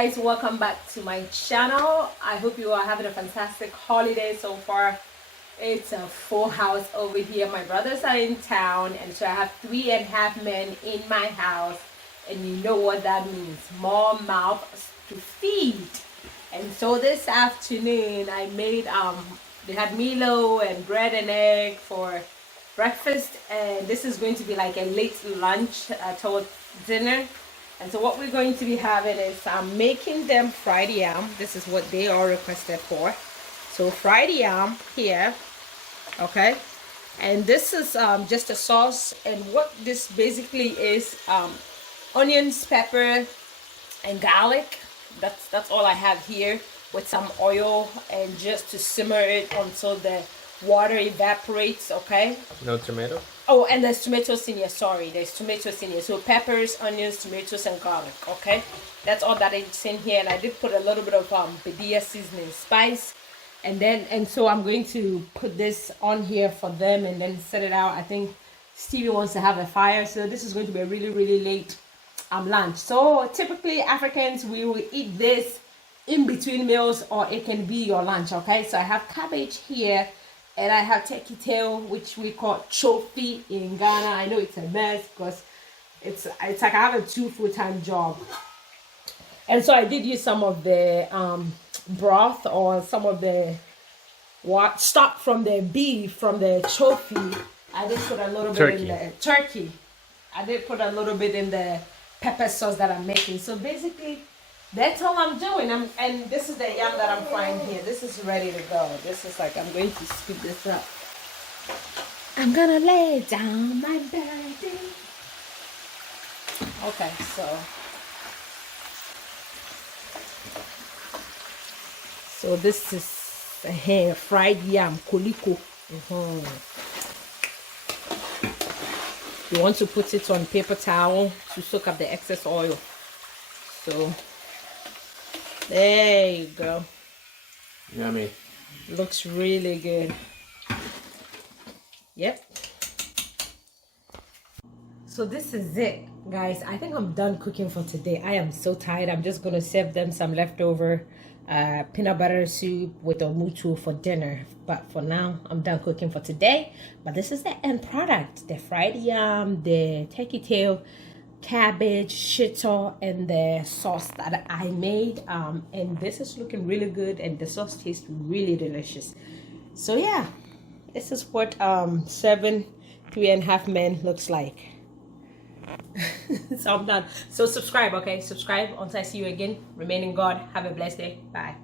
guys, welcome back to my channel. I hope you are having a fantastic holiday so far. It's a full house over here. My brothers are in town, and so I have 3.5 men in my house, and you know what that means, more mouths to feed. And so this afternoon I made they had Milo and bread and egg for breakfast, and this is going to be like a late lunch towards dinner. And so what we're going to be having is making them fried yam. This is what they all requested for. So fried yam here, okay? And this is just a sauce. And what this basically is, onions, pepper, and garlic. That's all I have here, with some oil, and just to simmer it until the water evaporates, okay? No tomato? Oh, and there's tomatoes in here, sorry. There's tomatoes in here. So peppers, onions, tomatoes, and garlic, okay? That's all that is in here. And I did put a little bit of Badia seasoning spice. And so I'm going to put this on here for them and then set it out. I think Stevie wants to have a fire. So this is going to be a really, really late lunch. So typically Africans, we will eat this in between meals, or it can be your lunch, okay? So I have cabbage here. And I have turkey tail, which we call Chofi in Ghana. I know it's a mess because it's like I have a 2 full-time job. And so I did use some of the broth, or some of the stock from the beef, from the Chofi. I did put a little bit in the turkey. I did put a little bit in the pepper sauce that I'm making. So basically, that's all I'm doing. And this is the yam that I'm frying here. This is ready to go. This is like, I'm going to speed this up. I'm gonna lay down my burden. Okay, so this is a fried yam, koliko. You want to put it on paper towel to soak up the excess oil. So there you go. Yummy. Looks really good. Yep. So this is it, guys. I think I'm done cooking for today. I am so tired. I'm just going to serve them some leftover peanut butter soup with omutu for dinner. But for now, I'm done cooking for today. But this is the end product. The fried yam, the turkey tail, cabbage, shito, and the sauce that I made, and this is looking really good, and the sauce tastes really delicious. So yeah, this is what 3.5 men looks like. So I'm done. So subscribe, okay? Subscribe until I see you again. Remain in God. Have a blessed day. Bye.